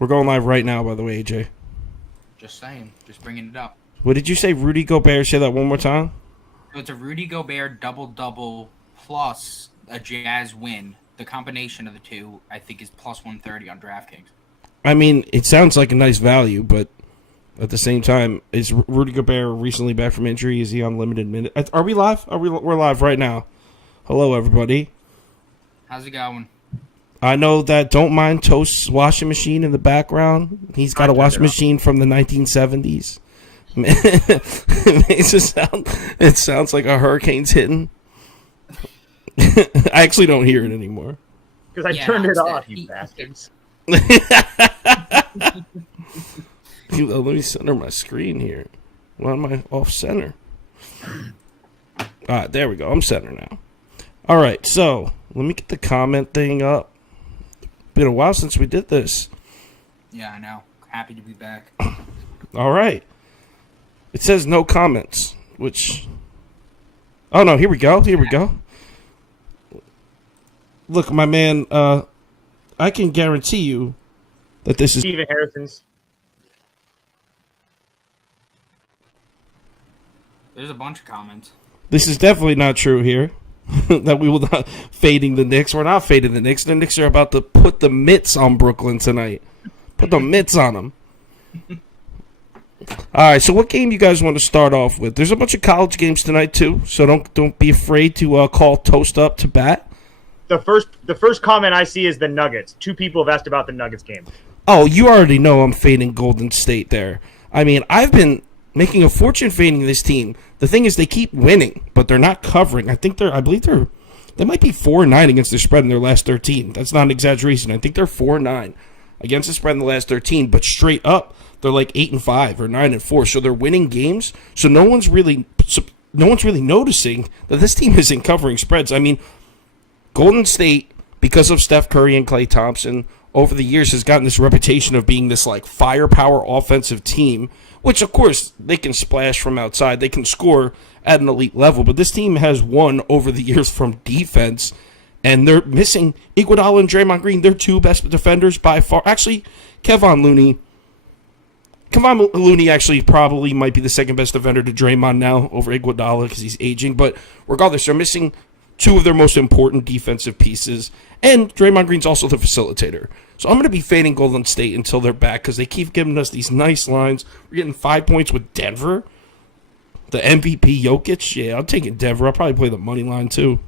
We're going live right now, by the way, AJ. Just saying. Just bringing it up. What did you say? Rudy Gobert? Say that one more time. So it's a Rudy Gobert double-double plus a Jazz win. The combination of the two, I think, is plus 130 on DraftKings. I mean, it sounds like a nice value, but at the same time, is Rudy Gobert recently back from injury? Is he on limited minutes? Are we live? We're live right now. Hello, everybody. How's it going? I know that Don't Mind Toast's washing machine in the background. He's got a washing machine from the 1970s. It sounds like a hurricane's hitting. I actually don't hear it anymore. Because I turned it off, you bastards. Let me center my screen here. Why am I off center? There we go. I'm center now. All right, so let me get the comment thing up. Been a while since we did this. Yeah, I know. Happy to be back. All right. It says no comments, which... Oh, no, here we go. Here we go. Look, my man, I can guarantee you that this is... Steven Harrison's. There's a bunch of comments. This is definitely not true here. That we will not fading the Knicks. We're not fading the Knicks. The Knicks are about to put the mitts on Brooklyn tonight. Put the mitts on them. All right, so what game you guys want to start off with? There's a bunch of college games tonight too, so don't be afraid to call Toast up to bat. The first comment I see is the Nuggets. 2 people have asked about the Nuggets game. Oh, you already know I'm fading Golden State there. I mean, I've been making a fortune fading this team. The thing is, they keep winning, but they're not covering. I believe they might be 4-9 against their spread in their last 13. That's not an exaggeration. I think they're 4-9 against the spread in the last 13, but straight up, they're like 8-5 or 9-4. So they're winning games. So no one's really noticing that this team isn't covering spreads. I mean, Golden State, because of Steph Curry and Klay Thompson, over the years has gotten this reputation of being this like firepower offensive team, which of course they can splash from outside. They can score at an elite level, but this team has won over the years from defense, and they're missing Iguodala and Draymond Green. They're 2 best defenders by far. Actually, Kevon Looney actually probably might be the second best defender to Draymond now over Iguodala because he's aging, but regardless, they're missing 2 of their most important defensive pieces, and Draymond Green's also the facilitator. So I'm going to be fading Golden State until they're back because they keep giving us these nice lines. We're getting 5 points with Denver. The MVP Jokic, yeah, I'm taking Denver. I'll probably play the money line too.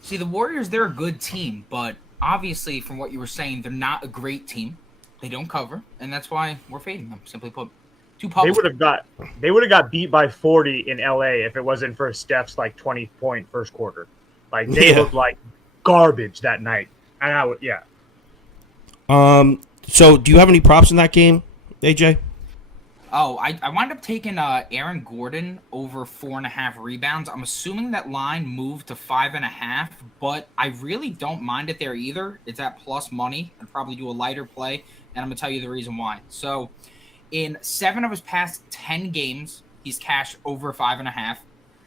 See, the Warriors, they're a good team, but obviously from what you were saying, they're not a great team. They don't cover, and that's why we're fading them, simply put. Too public. They would have got beat by 40 in LA if it wasn't for Steph's like 20-point first quarter. Like they looked like garbage that night. And So do you have any props in that game, AJ? Oh, I wound up taking Aaron Gordon over 4.5 rebounds. I'm assuming that line moved to 5.5, but I really don't mind it there either. It's at plus money. I'd probably do a lighter play, and I'm going to tell you the reason why. So in 7 of his past 10 games, he's cashed over 5.5.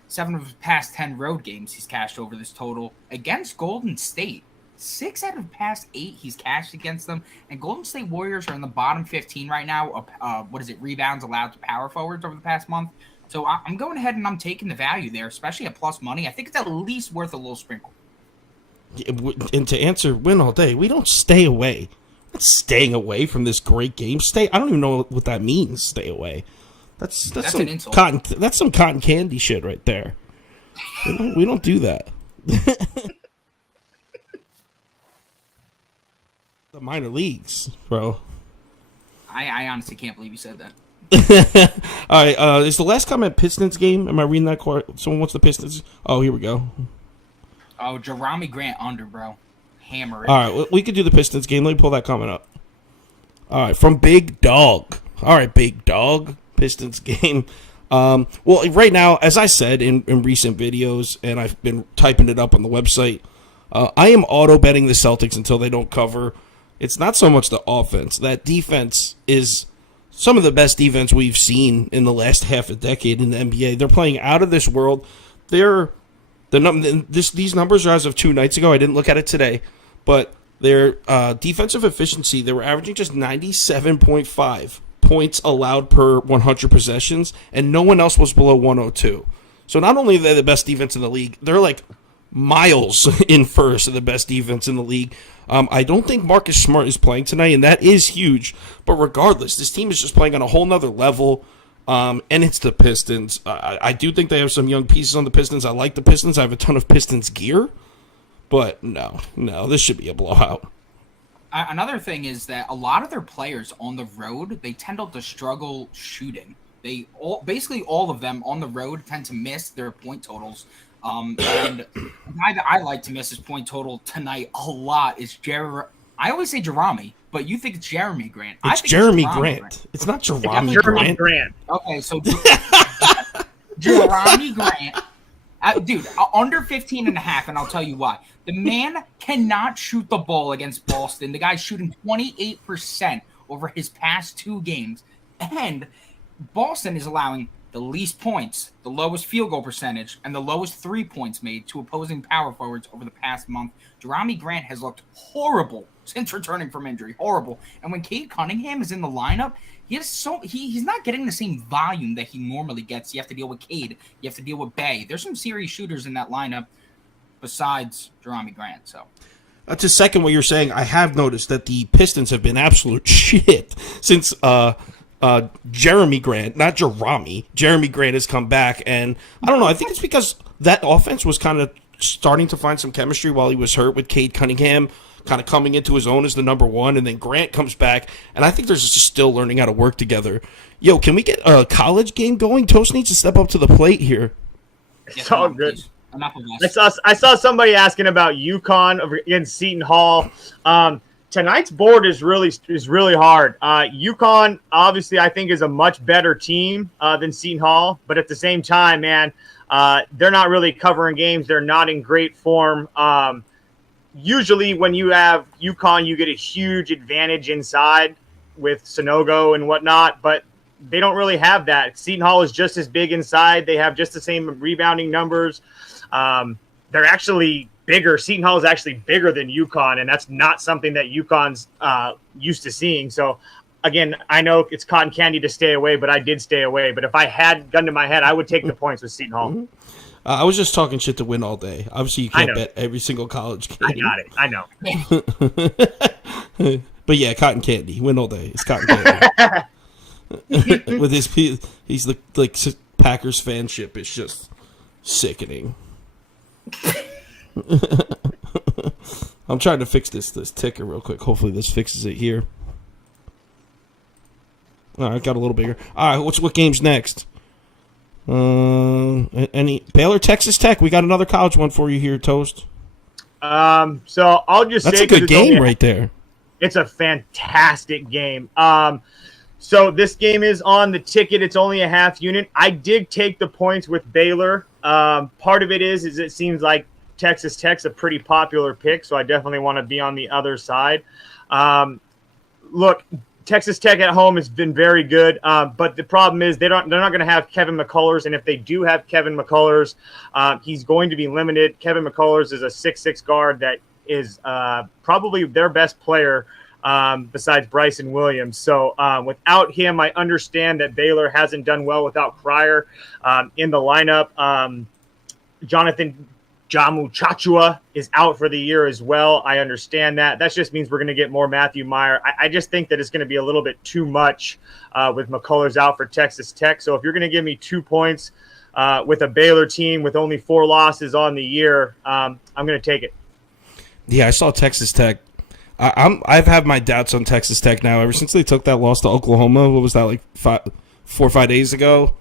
7 of his past 10 road games, he's cashed over this total. Against Golden State, 6 out of the past 8, he's cashed against them. And Golden State Warriors are in the bottom 15 right now. Rebounds allowed to power forwards over the past month. So I'm going ahead and I'm taking the value there, especially at plus money. I think it's at least worth a little sprinkle. And to answer win all day, we don't stay away. We're not staying away from this great game. I don't even know what that means, stay away. That's some an insult. That's some cotton candy shit right there. We don't do that. The minor leagues, bro. I honestly can't believe you said that. All right, is the last comment Pistons game? Am I reading that correct? Someone wants the Pistons? Oh, here we go. Oh, Jerami Grant under, bro. Hammer it. All right, we could do the Pistons game. Let me pull that comment up. All right, from Big Dog. All right, Big Dog. Pistons game. Well, right now, as I said in recent videos, and I've been typing it up on the website, I am auto-betting the Celtics until they don't cover. It's not so much the offense. That defense is some of the best defense we've seen in the last half a decade in the NBA. They're playing out of this world. These numbers are as of 2 nights ago. I didn't look at it today. But Their defensive efficiency, they were averaging just 97.5 points allowed per 100 possessions, and no one else was below 102. So not only are they the best defense in the league, they're like miles in first of the best defense in the league. I don't think Marcus Smart is playing tonight, and that is huge. But regardless, this team is just playing on a whole nother level, and it's the Pistons. I do think they have some young pieces on the Pistons. I like the Pistons. I have a ton of Pistons gear. But no, this should be a blowout. Another thing is that a lot of their players on the road, they tend to struggle shooting. Basically all of them on the road tend to miss their point totals. And the guy that I like to miss his point total tonight a lot is I always say Jerami, but you think it's Jeremy Grant. It's Jeremy Grant. It's not Jerami Grant. Okay, so Jerami Grant. Dude, under 15 and a half, and I'll tell you why. The man cannot shoot the ball against Boston. The guy's shooting 28% over his past 2 games. And Boston is allowing the least points, the lowest field goal percentage, and the lowest 3 points made to opposing power forwards over the past month. Jerami Grant has looked horrible since returning from injury. Horrible. And when Cade Cunningham is in the lineup, he's not getting the same volume that he normally gets. You have to deal with Cade. You have to deal with Bay. There's some serious shooters in that lineup besides Jerami Grant. So to second what you're saying, I have noticed that the Pistons have been absolute shit since Jeremy Grant, not Jerami. Jeremy Grant has come back, and I don't know. I think it's because that offense was kind of starting to find some chemistry while he was hurt with Cade Cunningham kind of coming into his own as the number 1, and then Grant comes back, and I think they're just still learning how to work together. Yo, can we get a college game going? Toast needs to step up to the plate here. It's all good. I saw somebody asking about UConn against Seton Hall. Tonight's board is really hard. UConn, obviously, I think is a much better team than Seton Hall, but at the same time, man, they're not really covering games. They're not in great form. Usually when you have UConn, you get a huge advantage inside with Sonogo and whatnot, but they don't really have that. Seton Hall is just as big inside. They have just the same rebounding numbers. They're actually bigger. Seton Hall is actually bigger than UConn, and that's not something that UConn's used to seeing. So, again, I know it's cotton candy to stay away, but I did stay away. But if I had gun to my head, I would take the points with Seton Hall. Mm-hmm. I was just talking shit to win all day. Obviously, you can't bet every single college game. I got it. I know. But yeah, cotton candy. Win all day. It's cotton candy. With he's like Packers fanship is just sickening. I'm trying to fix this ticker real quick. Hopefully, this fixes it here. All right, got a little bigger. All right, what game's next? Any Baylor, Texas Tech? We got another college one for you here, Toast. So I'll just say that's a good game right there. It's a fantastic game. So this game is on the ticket. It's only a half unit. I did take the points with Baylor. Part of it is it seems like Texas Tech's a pretty popular pick, so I definitely want to be on the other side. Look, Texas Tech at home has been very good, but the problem is they're not going to have Kevin McCullers, and if they do have Kevin McCullers, he's going to be limited. Kevin McCullers is a 6'6" guard that is probably their best player besides Bryson Williams. So without him, I understand that Baylor hasn't done well without Cryer in the lineup. Jonathan Jamu Chachua is out for the year as well. I understand that. That just means we're going to get more Matthew Meyer. I just think that it's going to be a little bit too much with McCullers out for Texas Tech. So if you're going to give me 2 points with a Baylor team with only 4 losses on the year, I'm going to take it. Yeah, I saw Texas Tech. I've had my doubts on Texas Tech now ever since they took that loss to Oklahoma. What was that, like 4 or 5 days ago?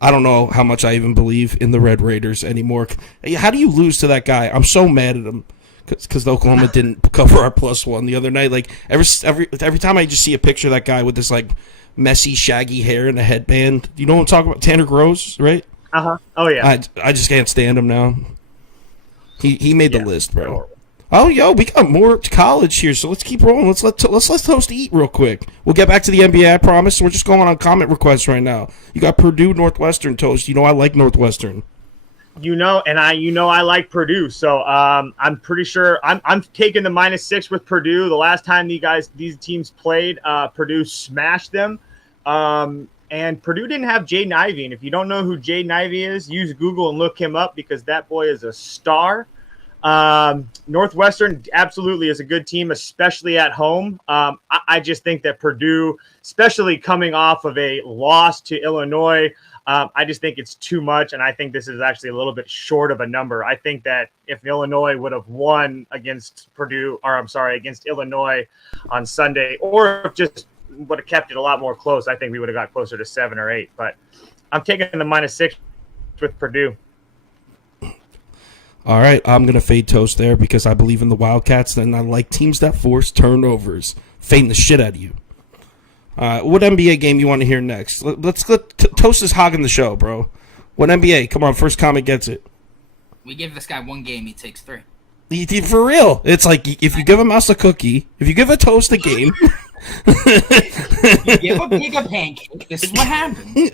I don't know how much I even believe in the Red Raiders anymore. How do you lose to that guy? I'm so mad at him because Oklahoma didn't cover our +1 the other night. Like every time I just see a picture of that guy with this like messy, shaggy hair and a headband. You know what I'm talking about? Tanner Groves, right? Uh-huh. Oh yeah. I just can't stand him now. He made the list, bro. Oh, yo, we got more college here, so let's keep rolling. Let's let Toast eat real quick. We'll get back to the NBA, I promise. We're just going on comment requests right now. You got Purdue, Northwestern, Toast. You know I like Northwestern. I like Purdue, so I'm pretty sure I'm taking the -6 with Purdue. The last time these teams played, Purdue smashed them, and Purdue didn't have Jay Ivey. And if you don't know who Jay Ivey is, use Google and look him up because that boy is a star. Northwestern absolutely is a good team, especially at home. I just think that Purdue, especially coming off of a loss to Illinois, I just think it's too much, and I think this is actually a little bit short of a number. I think that if Illinois would have won against against Illinois on Sunday, or if just would have kept it a lot more close, I think we would have got closer to 7 or 8. But I'm taking the -6 with Purdue. All right, I'm going to fade Toast there because I believe in the Wildcats, and I like teams that force turnovers. Fading the shit out of you. What NBA game you want to hear next? Toast is hogging the show, bro. What NBA? Come on, first comment gets it. We give this guy one game, he takes 3. For real. It's like if you give a mouse a cookie, if you give a Toast a game. You give a pig a pancake, this is what happens.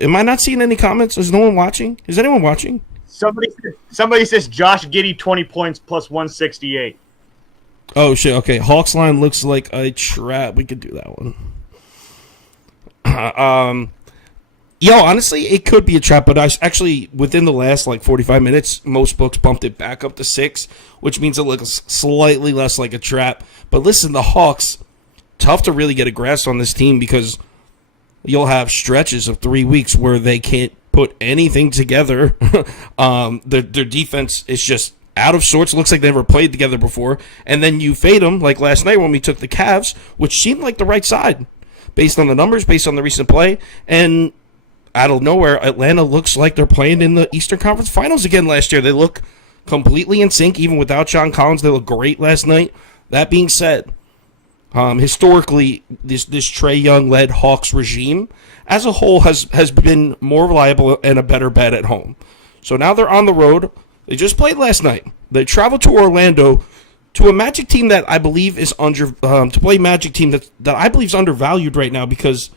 Am I not seeing any comments? Is no one watching? Is anyone watching? Somebody says Josh Giddey 20 points plus 168. Oh shit! Okay, Hawks line looks like a trap. We could do that one. Honestly, it could be a trap, but actually within the last 45 minutes, most books bumped it back up to 6, which means it looks slightly less like a trap. But listen, the Hawks, tough to really get a grasp on this team because you'll have stretches of 3 weeks where they can't put anything together. Their defense is just out of sorts. Looks like they never played together before. And then you fade them, like last night when we took the Cavs, which seemed like the right side based on the numbers, based on the recent play. And out of nowhere, Atlanta looks like they're playing in the Eastern Conference Finals again last year. They look completely in sync, even without John Collins. They look great last night. That being said, historically, this Trae Young-led Hawks regime as a whole has been more reliable and a better bet at home. So now they're on the road. They just played last night. They traveled to Orlando to a Magic team that I believe is to play Magic team that I believe is undervalued right now because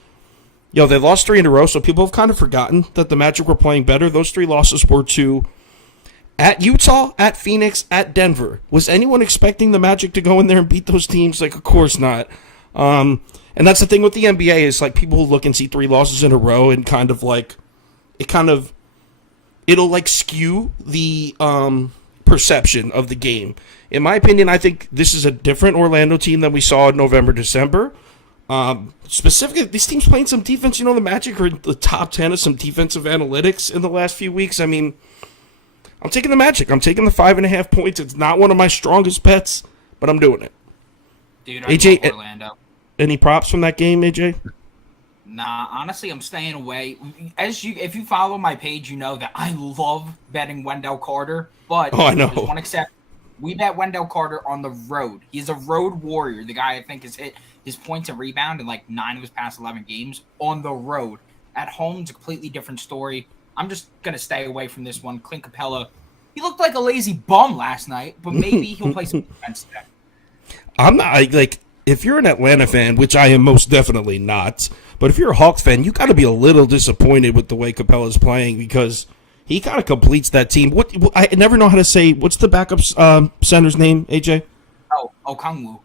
they lost 3 in a row, so people have kind of forgotten that the Magic were playing better. Those 3 losses were to at Utah, at Phoenix, at Denver. Was anyone expecting the Magic to go in there and beat those teams? Of course not. And that's the thing with the NBA is people who look and see 3 losses in a row and it'll skew the perception of the game. In my opinion, I think this is a different Orlando team than we saw in November, December. Specifically, these teams playing some defense. The Magic are in the top 10 of some defensive analytics in the last few weeks. I mean, I'm taking the Magic. I'm taking the 5.5 points. It's not one of my strongest bets, but I'm doing it. Dude, AJ, love Orlando. Any props from that game, AJ? Nah, honestly, I'm staying away. If you follow my page, you know that I love betting Wendell Carter. But I know. There's one exception. We bet Wendell Carter on the road. He's a road warrior. The guy I think has hit his points and rebound in 9 of his past 11 games on the road. At home, it's a completely different story. I'm just going to stay away from this one. Clint Capella, he looked like a lazy bum last night, but maybe he'll play some defense today. I'm not, if you're an Atlanta fan, which I am most definitely not, but if you're a Hawks fan, you got to be a little disappointed with the way Capella's playing because he kind of completes that team. I never know how to say, what's the backup center's name, AJ? Oh, Okongwu.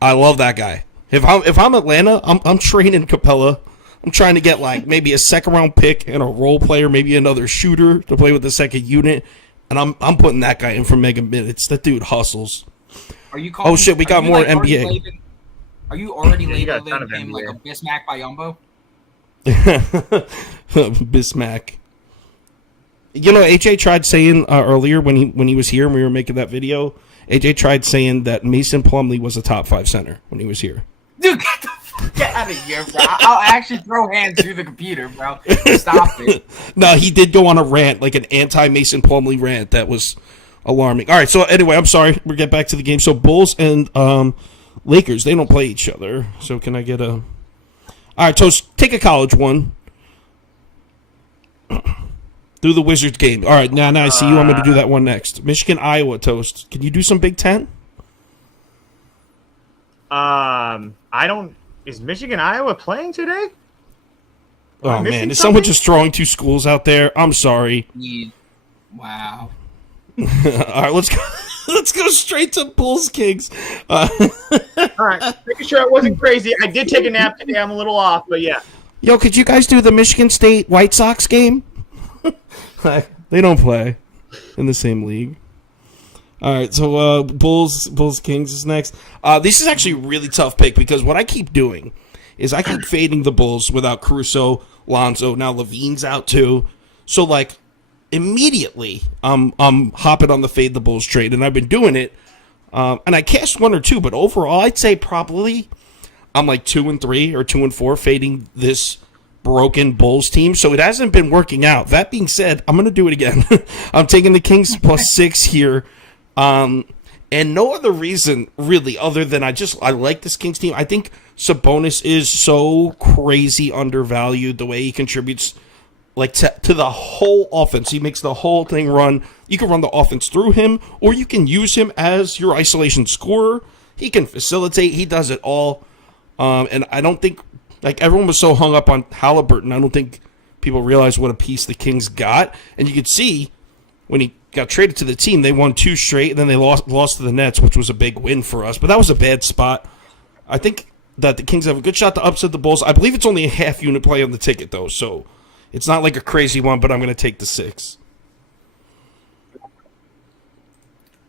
I love that guy. If I'm Atlanta, I'm training Capella. I'm trying to get maybe a second-round pick and a role player, maybe another shooter to play with the second unit, and I'm putting that guy in for mega minutes. That dude hustles. Are you calling? Oh shit, we got more NBA. Are you already labeling him like a Bismack by Yumbo? Bismack. AJ tried saying earlier when he was here and we were making that video, AJ tried saying that Mason Plumlee was a top 5 center when he was here. Dude, get out of here, bro. I'll actually throw hands through the computer, bro. Stop it. No, he did go on a rant, an anti-Mason Plumlee rant that was alarming. All right, so anyway, I'm sorry. We'll get back to the game. So Bulls and Lakers, they don't play each other. So can I get a... All right, Toast, take a college one. Do the Wizards game. All right, now I see you. I'm going to do that one next. Michigan, Iowa, Toast. Can you do some Big Ten? I don't... Is Michigan, Iowa playing today? Oh man, is someone just drawing two schools out there? I'm sorry. Yeah. Wow. All right, let's go. Let's go straight to Bulls Kings. All right, making sure I wasn't crazy. I did take a nap today. I'm a little off, but yeah. Yo, could you guys do the Michigan State White Sox game? They don't play in the same league. All right, so Bulls Kings is next. This is actually a really tough pick because what I keep doing is I keep fading the Bulls without Caruso, Lonzo. Now Levine's out too, so like immediately I'm hopping on the fade the Bulls trade, and I've been doing it. And I cashed one or two, but overall I'd say probably I'm like 2-3 or 2-4 fading this broken Bulls team, so it hasn't been working out. That being said, I'm going to do it again. I'm taking the Kings +6 here, and no other reason really other than I like this Kings team. I think Sabonis is so crazy undervalued the way he contributes like to the whole offense. He makes the whole thing run. You can run the offense through him, or you can use him as your isolation scorer. He can facilitate. He does it all. And I don't think, like, everyone was so hung up on Halliburton. I don't think people realize what a piece the Kings got. And you could see when he got traded to the team, they won 2 straight, and then they lost to the Nets, which was a big win for us. But that was a bad spot. I think that the Kings have a good shot to upset the Bulls. I believe it's only a half unit play on the ticket, though, so it's not like a crazy one, but I'm going to take the 6.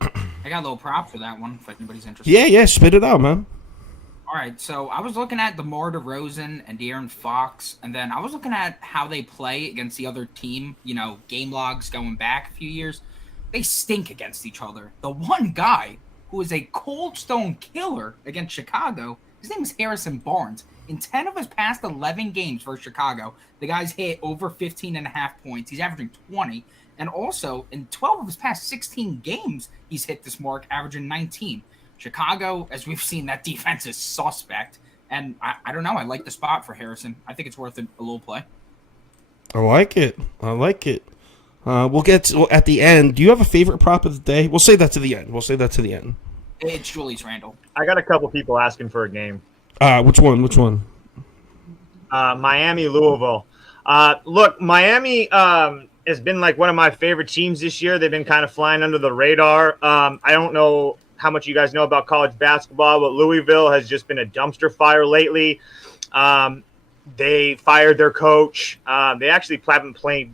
I got a little prop for that one, if anybody's interested. Yeah, spit it out, man. All right, so I was looking at DeMar DeRozan and De'Aaron Fox, and then I was looking at how they play against the other team, game logs going back a few years. They stink against each other. The one guy who is a cold stone killer against Chicago, his name is Harrison Barnes. In 10 of his past 11 games for Chicago, the guy's hit over 15.5 points. He's averaging 20. And also, in 12 of his past 16 games, he's hit this mark, averaging 19. Chicago, as we've seen, that defense is suspect. And I don't know. I like the spot for Harrison. I think it's worth a little play. I like it. We'll get to, at the end. Do you have a favorite prop of the day? We'll say that to the end. It's Julius Randle. I got a couple people asking for a game. Which one? Miami, Louisville. Look, Miami has been like one of my favorite teams this year. They've been kind of flying under the radar. I don't know how much you guys know about college basketball, but Louisville has just been a dumpster fire lately. They fired their coach. They actually haven't played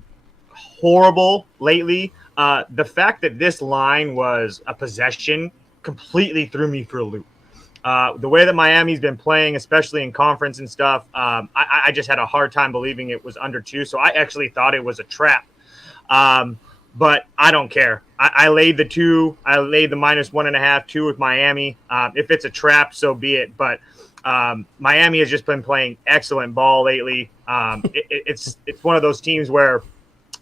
horrible lately. The fact that this line was a possession completely threw me for a loop. The way that Miami's been playing, especially in conference and stuff, I just had a hard time believing it was under 2. So I actually thought it was a trap. But I don't care. I laid the 2. I laid the -1.5, 2 with Miami. If it's a trap, so be it. But Miami has just been playing excellent ball lately. It's one of those teams where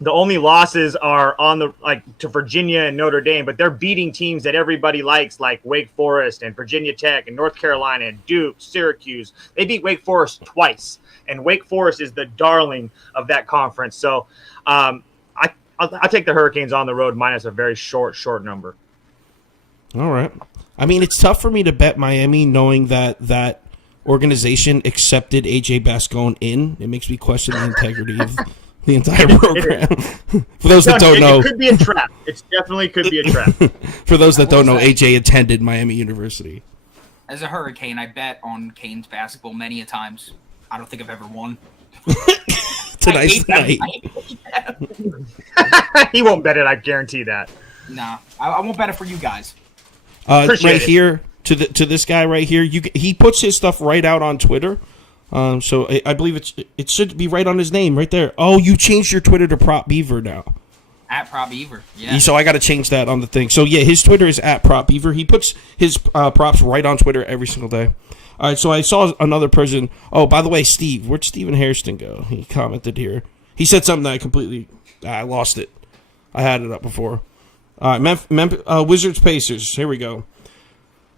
the only losses are on to Virginia and Notre Dame, but they're beating teams that everybody likes, like Wake Forest and Virginia Tech and North Carolina and Duke, Syracuse. They beat Wake Forest twice, and Wake Forest is the darling of that conference. So I'll take the Hurricanes on the road minus a very short number. All right. I mean, it's tough for me to bet Miami knowing that organization accepted A.J. Bascone in. It makes me question the integrity of the entire program. For those that don't know, it could be a trap. It definitely could be a trap. For those that don't know, AJ attended Miami University. As a Hurricane, I bet on Canes basketball many a times. I don't think I've ever won. Tonight's night. He won't bet it. I guarantee that. Nah, I won't bet it for you guys. Right here to this guy right here. He puts his stuff right out on Twitter. So I believe it should be right on his name right there. Oh, you changed your Twitter to Prop Beaver now. At Prop Beaver, yeah. So I got to change that on the thing. So yeah, his Twitter is at Prop Beaver. He puts his props right on Twitter every single day. All right, so I saw another person. Oh, by the way, Steve, where'd Stephen Hairston go? He commented here. He said something that I lost it. I had it up before. All right, Wizards Pacers. Here we go.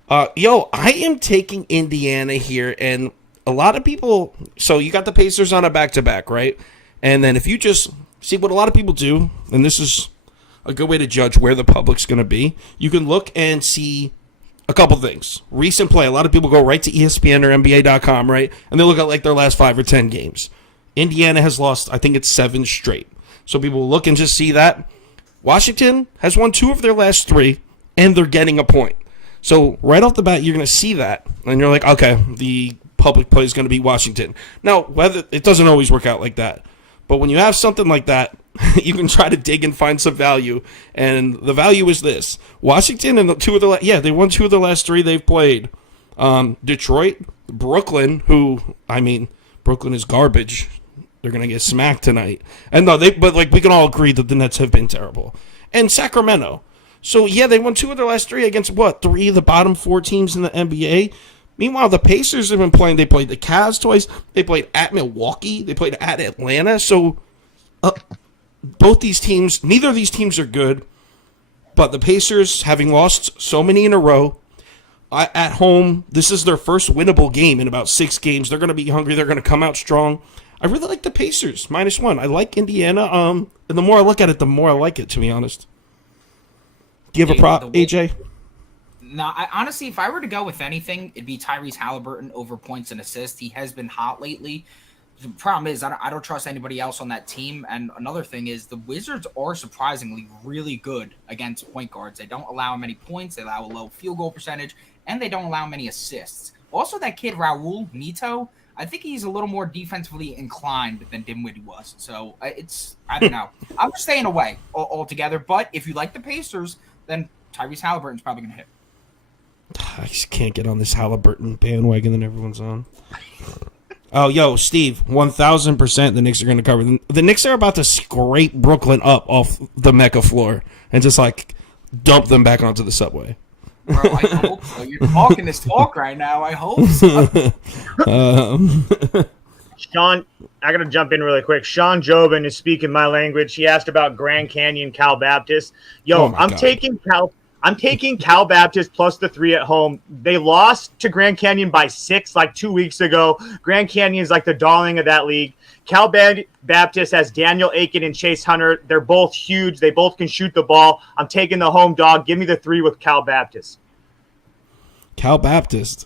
I am taking Indiana here, and a lot of people. So you got the Pacers on a back-to-back, right? And then if you just see what a lot of people do, and this is a good way to judge where the public's going to be, you can look and see a couple things. Recent play. A lot of people go right to ESPN or NBA.com, right? And they look at like their last 5 or 10 games. Indiana has lost, I think it's 7 straight. So people look and just see that. Washington has won 2 of their last 3, and they're getting a point. So right off the bat, you're going to see that, and you're like, okay, the public play is going to be Washington. Now, whether it doesn't always work out like that, but when you have something like that, you can try to dig and find some value, and the value is this: Washington and they won 2 of the last 3 they've played. Detroit, Brooklyn, Brooklyn is garbage. They're gonna get smacked tonight. And but we can all agree that the Nets have been terrible. And Sacramento. So yeah, they won 2 of their last 3 against 3 of the bottom 4 teams in the NBA. Meanwhile, the Pacers have been playing. They played the Cavs twice. They played at Milwaukee. They played at Atlanta. So both these teams, neither of these teams are good. But the Pacers, having lost so many in a row, at home, this is their first winnable game in about 6 games. They're going to be hungry. They're going to come out strong. I really like the Pacers, -1. I like Indiana. And the more I look at it, the more I like it, to be honest. Do you have a prop, AJ? No, honestly, if I were to go with anything, it'd be Tyrese Halliburton over points and assists. He has been hot lately. The problem is I don't trust anybody else on that team. And another thing is the Wizards are surprisingly really good against point guards. They don't allow many points. They allow a low field goal percentage, and they don't allow many assists. Also, that kid Raul Neto, I think he's a little more defensively inclined than Dinwiddie was. So I don't know. I'm just staying away altogether. But if you like the Pacers, then Tyrese Halliburton's probably going to hit. I just can't get on this Halliburton bandwagon that everyone's on. Oh, yo, Steve, 1,000% the Knicks are going to cover. The Knicks are about to scrape Brooklyn up off the Mecca floor and just, dump them back onto the subway. Bro, I hope so. You're talking this talk right now. I hope so. Sean, I got to jump in really quick. Sean Jobin is speaking my language. He asked about Grand Canyon Cal Baptist. Yo, I'm taking Cal Baptist plus the 3 at home. They lost to Grand Canyon by 6 2 weeks ago. Grand Canyon's the darling of that league. Cal Baptist has Daniel Aiken and Chase Hunter. They're both huge. They both can shoot the ball. I'm taking the home dog. Give me the 3 with Cal Baptist. Cal Baptist.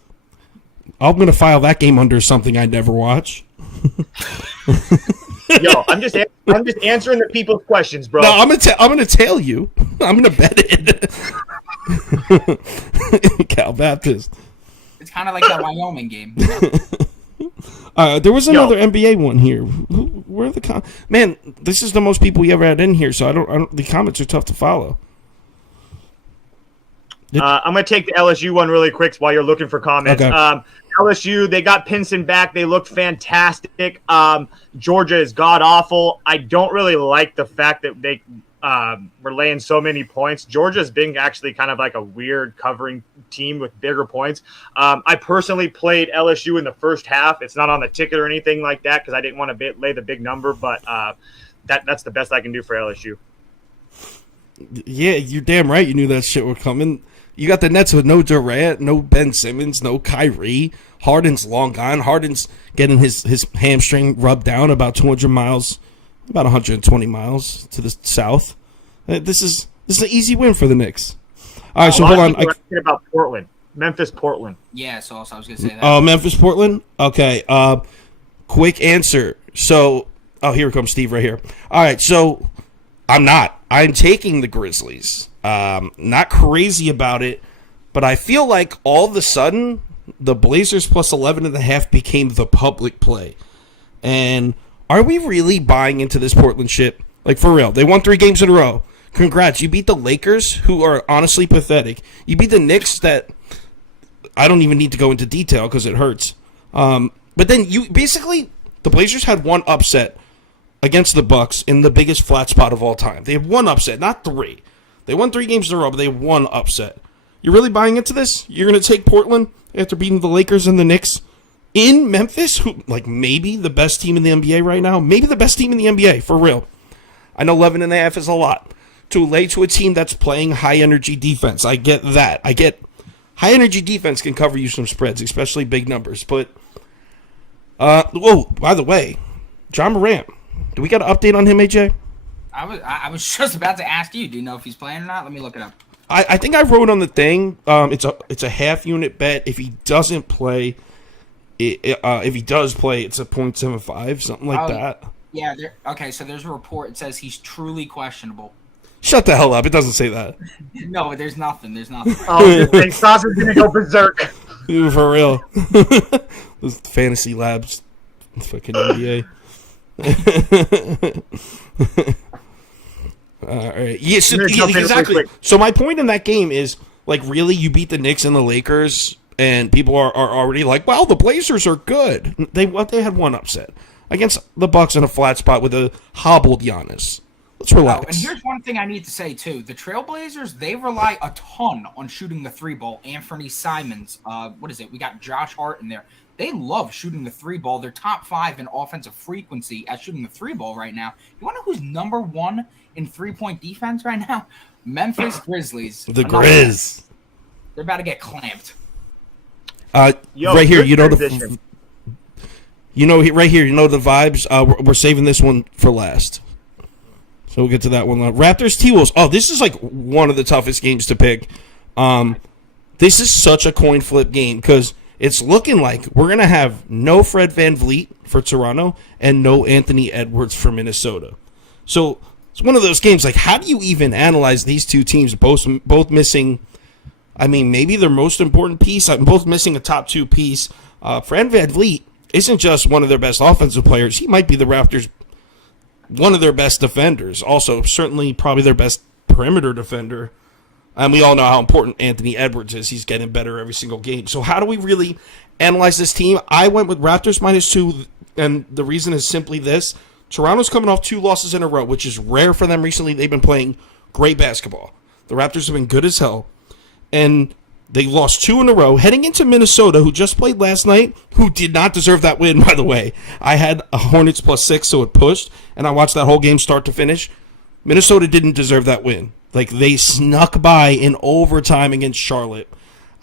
I'm going to file that game under something I never watch. Yo, I'm just answering the people's questions, bro. No, I'm gonna tell you. I'm gonna bet it. Cal Baptist. It's kind of like that Wyoming game. There was another NBA one here. Where are the man? This is the most people we ever had in here, so I don't. The comments are tough to follow. I'm gonna take the LSU one really quick while you're looking for comments. Okay. LSU, they got Pinson back. They looked fantastic. Georgia is god-awful. I don't really like the fact that they were laying so many points. Georgia's been actually kind of like a weird covering team with bigger points. I personally played LSU in the first half. It's not on the ticket or anything like that because I didn't want to lay the big number, but that's the best I can do for LSU. Yeah, you're damn right you knew that shit was coming. You got the Nets with no Durant, no Ben Simmons, no Kyrie. Harden's long gone. Harden's getting his hamstring rubbed down about 200 miles, about 120 miles to the south. This is an easy win for the Knicks. All right, so hold on. About Portland. Memphis, Portland. Yeah, so I was going to say that. Oh, Memphis, Portland? Okay. Quick answer. So, here comes Steve right here. All right, so I'm taking the Grizzlies. Not crazy about it, but I feel like all of a sudden the Blazers plus 11.5 became the public play. And are we really buying into this Portland shit? For real. They won 3 games in a row. Congrats. You beat the Lakers, who are honestly pathetic. You beat the Knicks that I don't even need to go into detail because it hurts. But then the Blazers had one upset against the Bucks in the biggest flat spot of all time. They have one upset, not 3. They won 3 games in a row, but they won upset. You're really buying into this? You're going to take Portland after beating the Lakers and the Knicks in Memphis, who maybe the best team in the NBA right now? Maybe the best team in the NBA, for real. I know 11.5 is a lot to lay to a team that's playing high-energy defense. I get that. I get high-energy defense can cover you some spreads, especially big numbers. But, by the way, John Morant, do we got an update on him, AJ? I was just about to ask you. Do you know if he's playing or not? Let me look it up. I think I wrote on the thing. It's a half unit bet. If he doesn't play, If he does play, it's a .75, something like that. Yeah. Okay. So there's a report. It says he's truly questionable. Shut the hell up! It doesn't say that. No, there's nothing. There's nothing. Oh, Saucer's gonna go berserk. For real. Those fantasy labs, fucking NBA. All right. Yeah, so, exactly. So my point in that game is, like, really, you beat the Knicks and the Lakers, and people are already like, "Well, the Blazers are good." They had one upset against the Bucks in a flat spot with a hobbled Giannis. Let's relax. Oh, and here's one thing I need to say too: the Trailblazers, they rely a ton on shooting the three ball. Anthony Simons, what is it? We got Josh Hart in there. They love shooting the three ball. They're top 5 in offensive frequency at shooting the three ball right now. You want to know who's number 1 in 3-point defense right now? Memphis Grizzlies. The Grizz. They're about to get clamped. Right here, right here, you know the vibes. We're saving this one for last. So we'll get to that one. Raptors T-Wolves. Oh, this is like one of the toughest games to pick. This is such a coin flip game because it's looking like we're going to have no Fred VanVleet for Toronto and no Anthony Edwards for Minnesota. So it's one of those games, like, how do you even analyze these two teams both missing, I mean, maybe their most important piece, both missing a top 2 piece. Fred VanVleet isn't just one of their best offensive players. He might be the Raptors' one of their best defenders. Also, certainly probably their best perimeter defender. And we all know how important Anthony Edwards is. He's getting better every single game. So how do we really analyze this team? I went with Raptors -2, and the reason is simply this. Toronto's coming off 2 losses in a row, which is rare for them recently. They've been playing great basketball. The Raptors have been good as hell. And they lost 2 in a row. Heading into Minnesota, who just played last night, who did not deserve that win, by the way. I had a Hornets +6, so it pushed, and I watched that whole game start to finish. Minnesota didn't deserve that win. Like, they snuck by in overtime against Charlotte.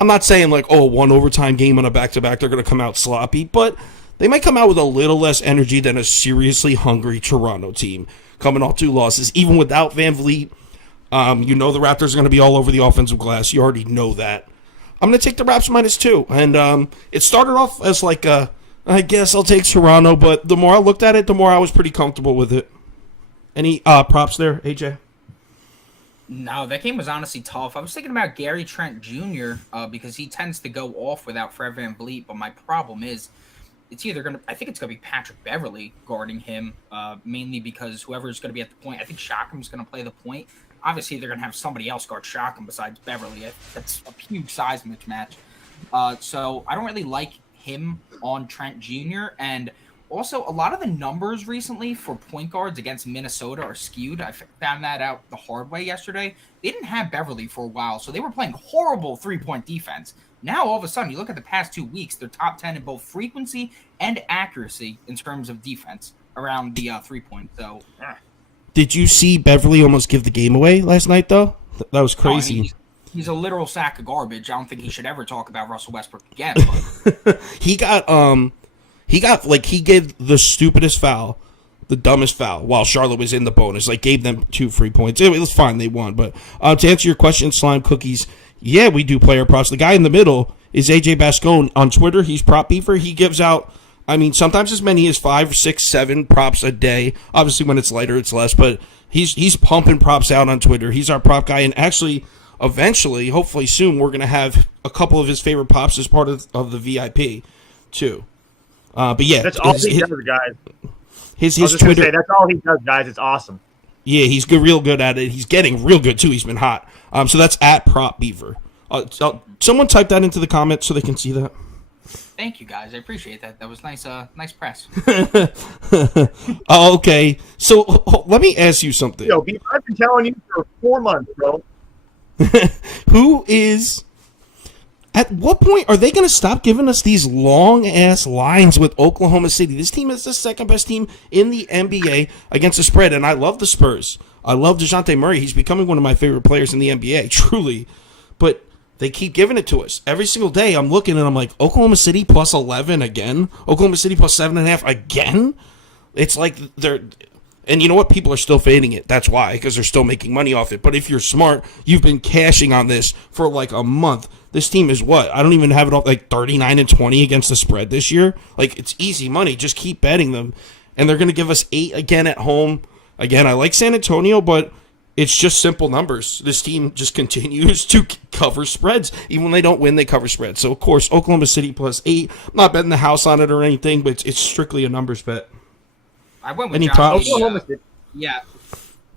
I'm not saying, like, oh, one overtime game on a back-to-back, they're going to come out sloppy, but they might come out with a little less energy than a seriously hungry Toronto team coming off 2 losses, even without VanVleet. You know the Raptors are going to be all over the offensive glass. You already know that. I'm going to take the Raps -2, and it started off as like, I guess I'll take Toronto, but the more I looked at it, the more I was pretty comfortable with it. Any props there, AJ? No, that game was honestly tough. I was thinking about Gary Trent Jr. Because he tends to go off without Fred VanVleet, but my problem is it's either going to – I think it's going to be Patrick Beverley guarding him, mainly because whoever's going to be at the point – I think Siakam's going to play the point. Obviously, they're going to have somebody else guard Siakam besides Beverley. That's a huge size mismatch. So I don't really like him on Trent Jr., and – also, a lot of the numbers recently for point guards against Minnesota are skewed. I found that out the hard way yesterday. They didn't have Beverly for a while, so they were playing horrible 3-point defense. Now, all of a sudden, you look at the past 2 weeks, they're top 10 in both frequency and accuracy in terms of defense around the 3-point. So, Did you see Beverly almost give the game away last night, though? That was crazy. I mean, he's a literal sack of garbage. I don't think he should ever talk about Russell Westbrook again. He gave the stupidest foul, the dumbest foul, while Charlotte was in the bonus. Like, gave them 2 free points. It was fine, they won. But to answer your question, Slyme Cookies, yeah, we do player props. The guy in the middle is AJ Bascone on Twitter. He's Prop Beaver. He gives out, I mean, sometimes as many as 5, 6, 7 props a day. Obviously, when it's lighter, it's less. But he's pumping props out on Twitter. He's our prop guy. And actually, eventually, hopefully soon, we're going to have a couple of his favorite props as part of the VIP, too. But yeah, that's all he does, guys. His Twitter. That's all he does, guys. It's awesome. Yeah, he's real good at it. He's getting real good too. He's been hot. So that's at Prop Beaver. Someone type that into the comments so they can see that. Thank you, guys. I appreciate that. That was nice. Nice press. Okay. So let me ask you something. Yo, Beaver, I've been telling you for 4 months, bro. Who is? At what point are they going to stop giving us these long-ass lines with Oklahoma City? This team is the second-best team in the NBA against the spread, and I love the Spurs. I love DeJounte Murray. He's becoming one of my favorite players in the NBA, truly. But they keep giving it to us. Every single day I'm looking, and I'm like, Oklahoma City plus 11 again? Oklahoma City plus 7.5 again? It's like And you know what? People are still fading it. That's why, because they're still making money off it. But if you're smart, you've been cashing on this for like a month. This team is what? I don't even have it off like 39-20 against the spread this year. Like, it's easy money. Just keep betting them. And they're going to give us 8 again at home. Again, I like San Antonio, but it's just simple numbers. This team just continues to cover spreads. Even when they don't win, they cover spreads. So, of course, Oklahoma City +8. I'm not betting the house on it or anything, but it's strictly a numbers bet. I went with Any Josh props? Giddey. Yeah.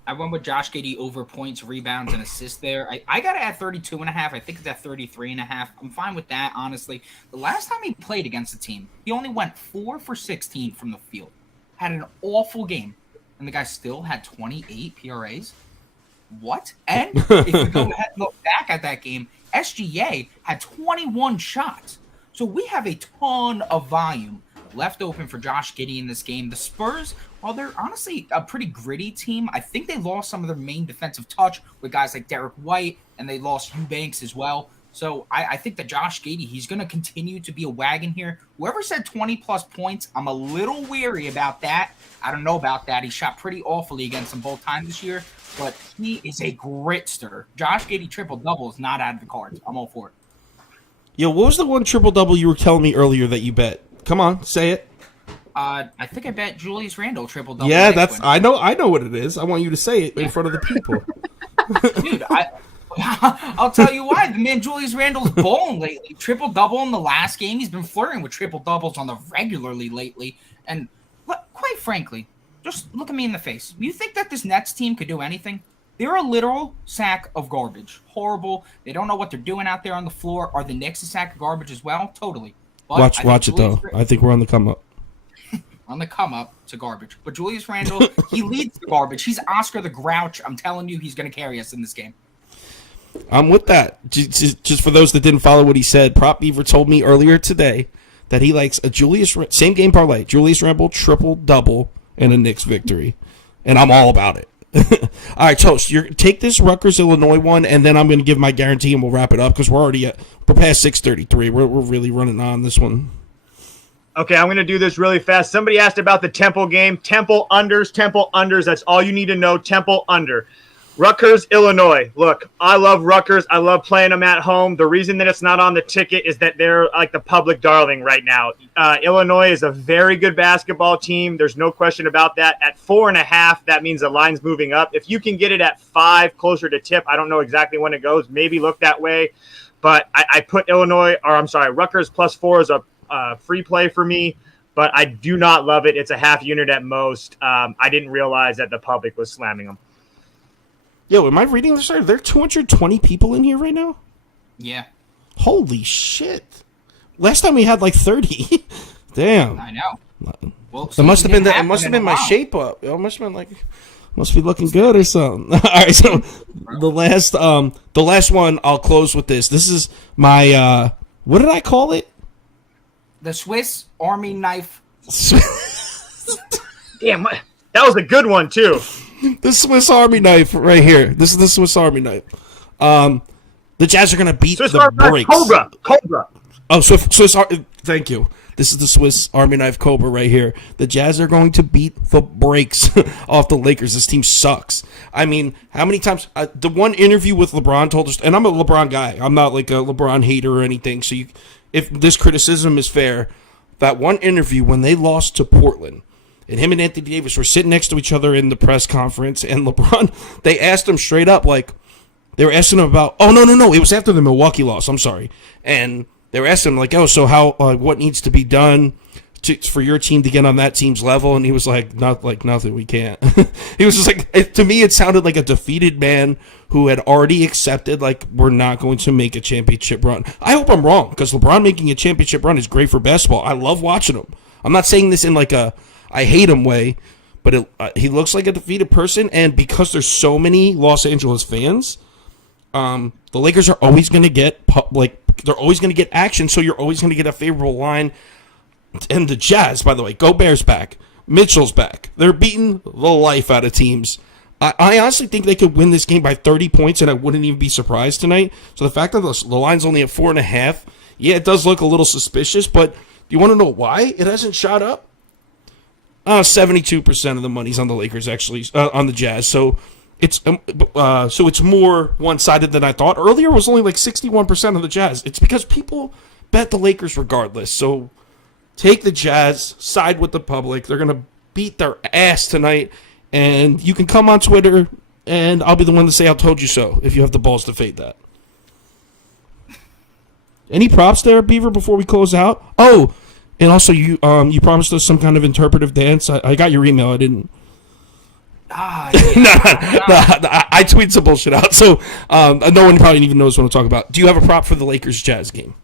I went with Josh Giddey over points, rebounds, and assists there. I got it at 32.5. I think it's at 33.5. I'm fine with that, honestly. The last time he played against the team, he only went 4 for 16 from the field. Had an awful game. And the guy still had 28 PRAs. What? And if you go ahead and look back at that game, SGA had 21 shots. So we have a ton of volume left open for Josh Giddey in this game. The Spurs, while they're honestly a pretty gritty team, I think they lost some of their main defensive touch with guys like Derek White, and they lost Eubanks as well. So I think that Josh Giddey, he's going to continue to be a wagon here. Whoever said 20-plus points, I'm a little weary about that. I don't know about that. He shot pretty awfully against them both times this year, but he is a gritster. Josh Giddey triple-double is not out of the cards. I'm all for it. Yo, what was the one triple-double you were telling me earlier that you bet? Come on, say it. I think I bet Julius Randle triple-double. Yeah, that's I know what it is. I want you to say it in front of the people. Dude, I'll tell you why. The man Julius Randle's balling lately. Triple-double in the last game. He's been flirting with triple-doubles on the regularly lately. And quite frankly, just look at me in the face. You think that this Nets team could do anything? They're a literal sack of garbage. Horrible. They don't know what they're doing out there on the floor. Are the Knicks a sack of garbage as well? Totally. But watch it, though. I think we're on the come-up. On the come-up to garbage. But Julius Randle, he leads the garbage. He's Oscar the Grouch. I'm telling you, he's going to carry us in this game. I'm with that. Just for those that didn't follow what he said, Prop Beaver told me earlier today that he likes a same game parlay, Julius Randle triple-double and a Knicks victory. And I'm all about it. All right, Toast, take this Rutgers-Illinois one, and then I'm going to give my guarantee, and we'll wrap it up because we're past 6:33. We're really running on this one. Okay, I'm going to do this really fast. Somebody asked about the Temple game. Temple unders. That's all you need to know. Temple under. Rutgers, Illinois. Look, I love Rutgers. I love playing them at home. The reason that it's not on the ticket is that they're like the public darling right now. Illinois is a very good basketball team. There's no question about that. At 4.5, that means the line's moving up. If you can get it at 5, closer to tip, I don't know exactly when it goes. Maybe look that way. But I put Rutgers +4 as a free play for me. But I do not love it. It's a half unit at most. I didn't realize that the public was slamming them. Yo, am I reading this right? Are there 220 people in here right now? Yeah. Holy shit. Last time we had like 30. Damn. I know. Well, it must have been my shape up. It must have been must be looking good or something. All right, so the last one, I'll close with this. This is my what did I call it? The Swiss Army knife. Damn, that was a good one too. The Swiss Army knife right here. This is the Swiss Army knife. The Jazz are going to beat the brakes. Cobra. Oh, thank you. This is the Swiss Army knife Cobra right here. The Jazz are going to beat the brakes off the Lakers. This team sucks. I mean, how many times? The one interview with LeBron told us, and I'm a LeBron guy. I'm not like a LeBron hater or anything. So if this criticism is fair, that one interview when they lost to Portland, and him and Anthony Davis were sitting next to each other in the press conference, and LeBron, they asked him straight up, like, they were asking him about, no, it was after the Milwaukee loss, I'm sorry, and they were asking him, like, what needs to be done for your team to get on that team's level, and he was like, nothing, we can't. He was just like, to me, it sounded like a defeated man who had already accepted, like, we're not going to make a championship run. I hope I'm wrong, because LeBron making a championship run is great for basketball. I love watching him. I'm not saying this in like a I hate him way, but he looks like a defeated person, and because there's so many Los Angeles fans, the Lakers are always going to get they're always going to get action, so you're always going to get a favorable line. And the Jazz, by the way, Gobert's back, Mitchell's back. They're beating the life out of teams. I honestly think they could win this game by 30 points, and I wouldn't even be surprised tonight. So the fact that the line's only at 4.5, yeah, it does look a little suspicious, but do you want to know why it hasn't shot up? 72% of the money's on the Lakers, actually, on the Jazz. So it's more one-sided than I thought. Earlier it was only like 61% of the Jazz. It's because people bet the Lakers regardless. So take the Jazz, side with the public. They're going to beat their ass tonight. And you can come on Twitter, and I'll be the one to say I told you so if you have the balls to fade that. Any props there, Beaver, before we close out? Oh, and also you promised us some kind of interpretive dance. I got your email. I didn't. Yeah. I tweet some bullshit out, so no one probably even knows what I'm talking about. Do you have a prop for the Lakers-Jazz game?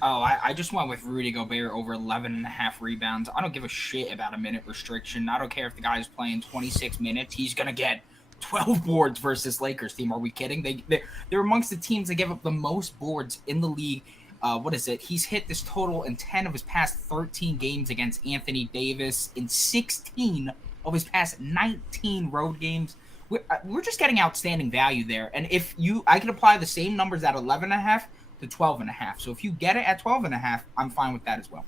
Oh, I just went with Rudy Gobert over 11.5 rebounds. I don't give a shit about a minute restriction. I don't care if the guy's playing 26 minutes. He's going to get 12 boards versus Lakers team. Are we kidding? They're amongst the teams that give up the most boards in the league. What is it? He's hit this total in 10 of his past 13 games against Anthony Davis, in 16 of his past 19 road games. We're just getting outstanding value there. And I can apply the same numbers at 11.5 to 12.5. So if you get it at 12.5, I'm fine with that as well.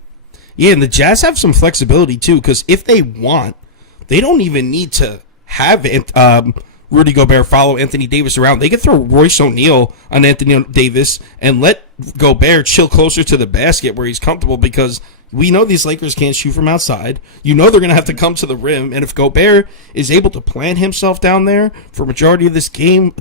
Yeah, and the Jazz have some flexibility too, because if they want, they don't even need to have Rudy Gobert follow Anthony Davis around. They could throw Royce O'Neal on Anthony Davis and let Gobert chill closer to the basket where he's comfortable, because we know these Lakers can't shoot from outside. You know they're going to have to come to the rim, and if Gobert is able to plant himself down there for a majority of this game,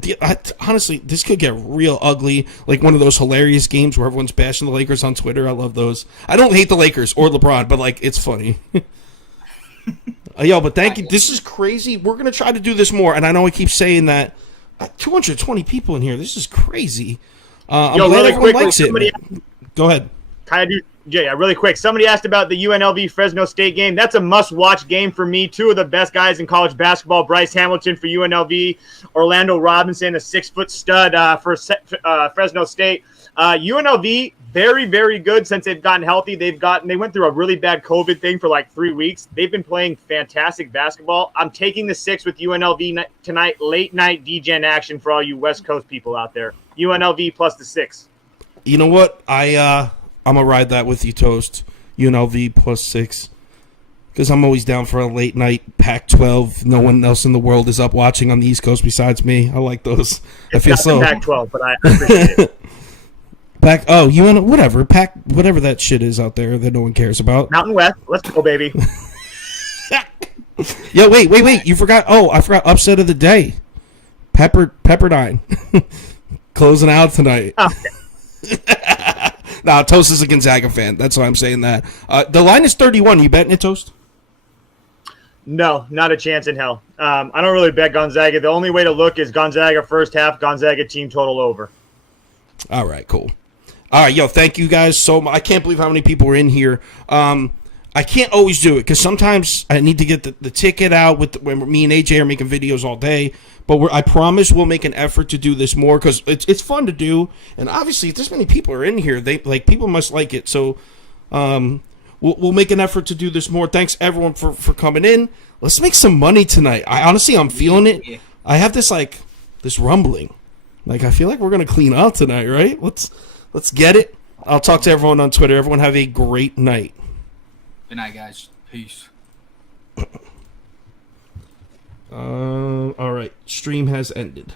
honestly, this could get real ugly, like one of those hilarious games where everyone's bashing the Lakers on Twitter. I love those. I don't hate the Lakers or LeBron, but like, it's funny. Yo, but thank you. This is crazy. We're going to try to do this more, and I know I keep saying that. 220 people in here. This is crazy. I'm glad really everyone quickly, likes it. Go ahead. Really quick. Somebody asked about the UNLV Fresno State game. That's a must-watch game for me. Two of the best guys in college basketball: Bryce Hamilton for UNLV, Orlando Robinson, a 6-foot stud for Fresno State. UNLV, very, very good since they've gotten healthy. They went through a really bad COVID thing for like 3 weeks. They've been playing fantastic basketball. I'm taking the 6 with UNLV tonight. Late night D-Gen action for all you West Coast people out there. UNLV plus the 6. You know what? I'm going to ride that with you, Toast. UNLV plus 6. Because I'm always down for a late night Pac-12. No one else in the world is up watching on the East Coast besides me. I like those. It's I feel so. Pac-12, but I appreciate it. Whatever that shit is out there that no one cares about. Mountain West. Let's go, baby. Yo, wait. You forgot. Oh, I forgot upset of the day. Pepperdine. Closing out tonight. Okay. Nah, Toast is a Gonzaga fan. That's why I'm saying that. The line is 31. You betting it, Toast? No, not a chance in hell. I don't really bet Gonzaga. The only way to look is Gonzaga first half, Gonzaga team total over. All right, cool. All right, yo, thank you guys so much. I can't believe how many people are in here. I can't always do it because sometimes I need to get the ticket out when me and AJ are making videos all day. But I promise we'll make an effort to do this more because it's fun to do. And obviously, if this many people are in here, people must like it. So we'll make an effort to do this more. Thanks everyone for coming in. Let's make some money tonight. I'm feeling it. I have this rumbling. I feel like we're gonna clean out tonight, right? Let's get it. I'll talk to everyone on Twitter. Everyone have a great night. Good night, guys. Peace. All right. Stream has ended.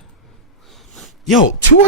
Yo, 2